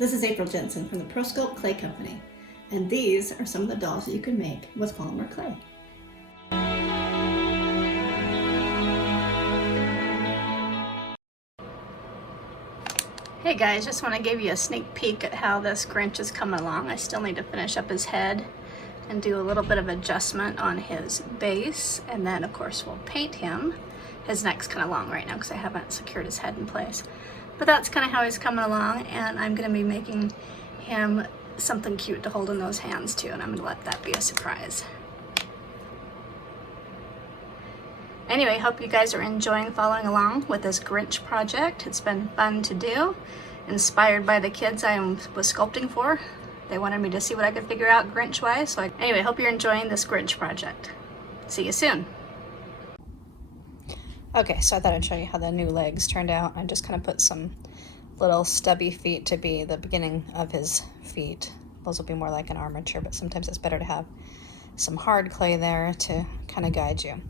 This is April Jensen from the Pro Sculpt Clay Company, and these are some of the dolls that you can make with polymer clay. Hey guys, just want to give you a sneak peek at how this Grinch is coming along. I still need to finish up his head and do a little bit of adjustment on his base, and then of course we'll paint him. His neck's kind of long right now because I haven't secured his head in place. But that's kind of how he's coming along, and I'm going to be making him something cute to hold in those hands too, and I'm going to let that be a surprise. Anyway, hope you guys are enjoying following along with this Grinch project. It's been fun to do, inspired by the kids I was sculpting for. They wanted me to see what I could figure out Grinch-wise. So anyway, hope you're enjoying this Grinch project. See you soon. Okay, so I thought I'd show you how the new legs turned out. I just kind of put some little stubby feet to be the beginning of his feet. Those will be more like an armature, but sometimes it's better to have some hard clay there to kind of guide you.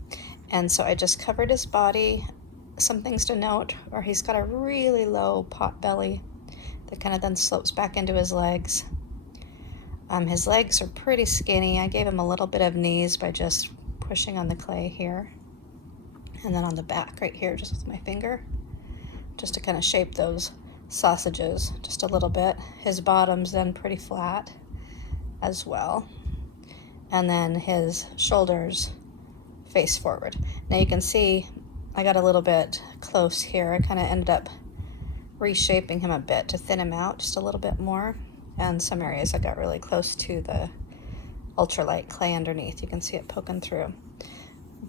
And so I just covered his body. Some things to note, or he's got a really low pot belly that kind of then slopes back into his legs. His legs are pretty skinny. I gave him a little bit of knees by just pushing on the clay here. And then on the back right here, just with my finger, just to kind of shape those sausages just a little bit. His bottom's then pretty flat as well. And then his shoulders face forward. Now you can see I got a little bit close here. I kind of ended up reshaping him a bit to thin him out just a little bit more. And some areas I got really close to the ultralight clay underneath. You can see it poking through.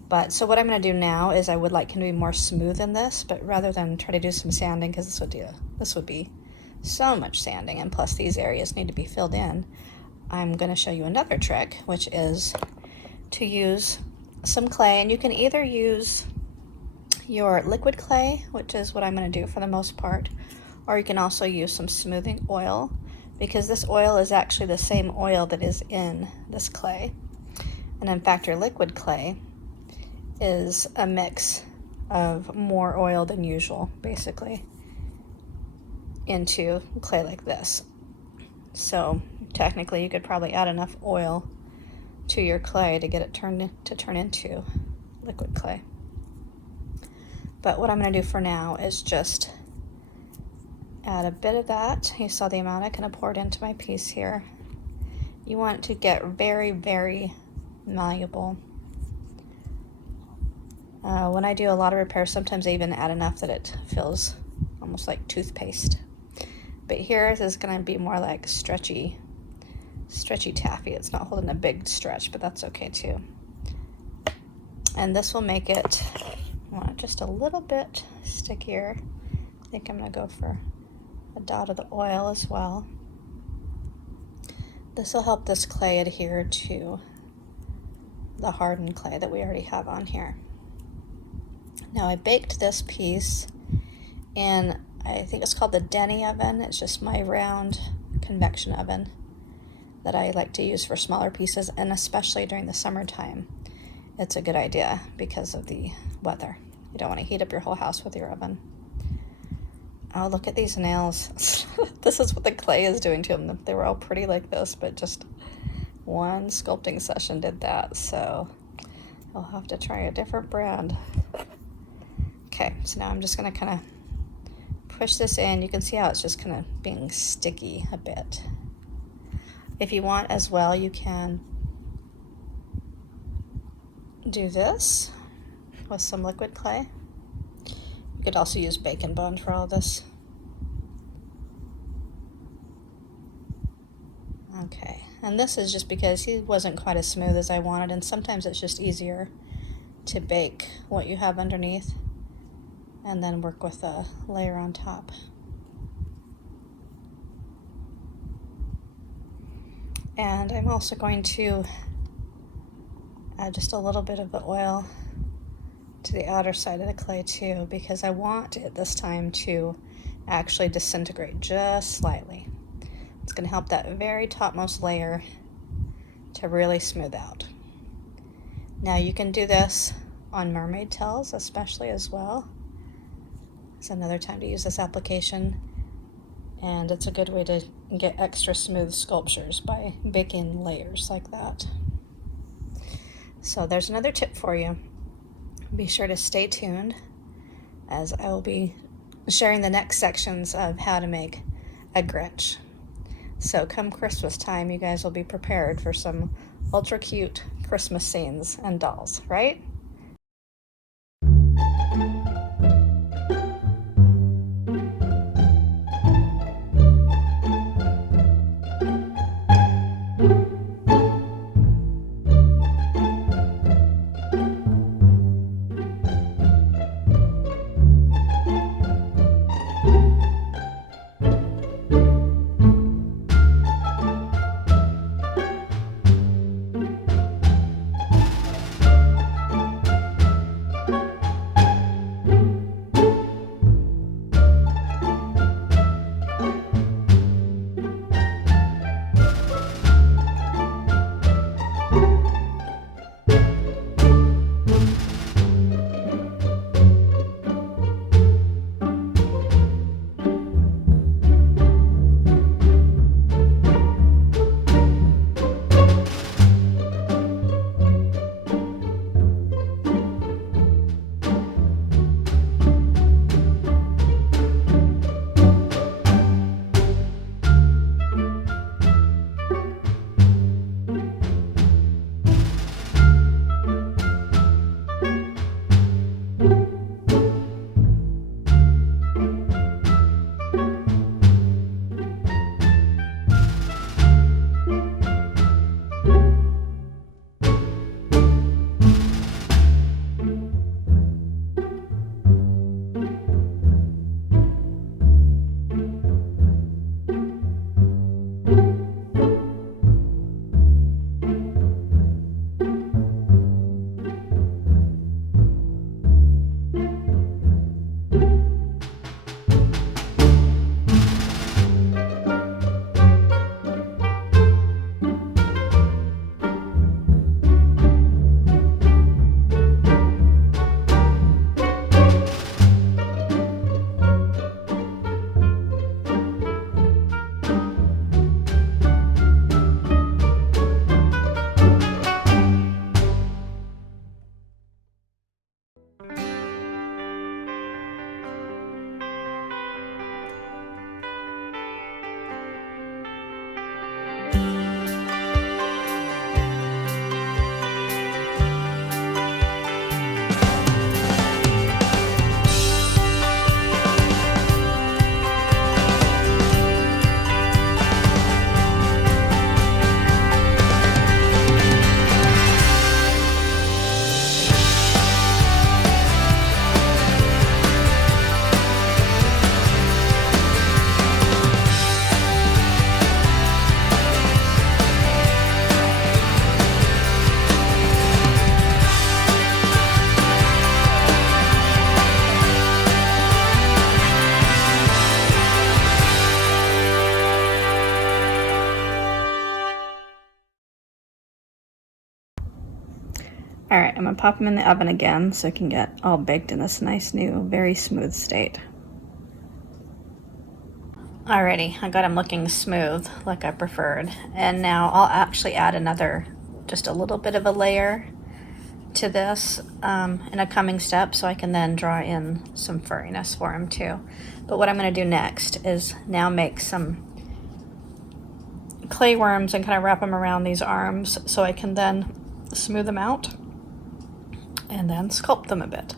But so what I'm going to do now is I would like him to be more smooth in this, but rather than try to do some sanding, because this would be so much sanding, and plus these areas need to be filled in, I'm going to show you another trick, which is to use some clay. And you can either use your liquid clay, which is what I'm going to do for the most part, or you can also use some smoothing oil, because this oil is actually the same oil that is in this clay. And in fact, your liquid clay is a mix of more oil than usual, basically, into clay like this. So technically you could probably add enough oil to your clay to get it turn into liquid clay. But what I'm going to do for now is just add a bit of that. You saw the amount I kind of poured into my piece here. You want it to get very, very malleable. When I do a lot of repairs, sometimes I even add enough that it feels almost like toothpaste. But here, this is going to be more like stretchy taffy. It's not holding a big stretch, but that's okay too. And this will make it just a little bit stickier. I think I'm going to go for a dot of the oil as well. This will help this clay adhere to the hardened clay that we already have on here. Now I baked this piece in, I think it's called the Denny oven. It's just my round convection oven that I like to use for smaller pieces, and especially during the summertime. It's a good idea because of the weather. You don't want to heat up your whole house with your oven. Oh, look at these nails. This is what the clay is doing to them. They were all pretty like this, but just one sculpting session did that, so I'll have to try a different brand. Okay, so now I'm just going to kind of push this in. You can see how it's just kind of being sticky a bit. If you want as well, you can do this with some liquid clay. You could also use bacon bone for all this. Okay, and this is just because he wasn't quite as smooth as I wanted, and sometimes it's just easier to bake what you have underneath and then work with a layer on top. And I'm also going to add just a little bit of the oil to the outer side of the clay too, because I want it this time to actually disintegrate just slightly. It's going to help that very topmost layer to really smooth out. Now you can do this on mermaid tails especially as well. It's another time to use this application. And it's a good way to get extra smooth sculptures by baking layers like that. So there's another tip for you. Be sure to stay tuned, as I will be sharing the next sections of how to make a Grinch. So come Christmas time, you guys will be prepared for some ultra cute Christmas scenes and dolls, right? All right, I'm gonna pop them in the oven again so I can get all baked in this nice new, very smooth state. Alrighty, I got them looking smooth like I preferred. And now I'll actually add another, just a little bit of a layer to this in a coming step, so I can then draw in some furriness for him too. But what I'm gonna do next is now make some clay worms and kind of wrap them around these arms so I can then smooth them out and then sculpt them a bit.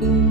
you.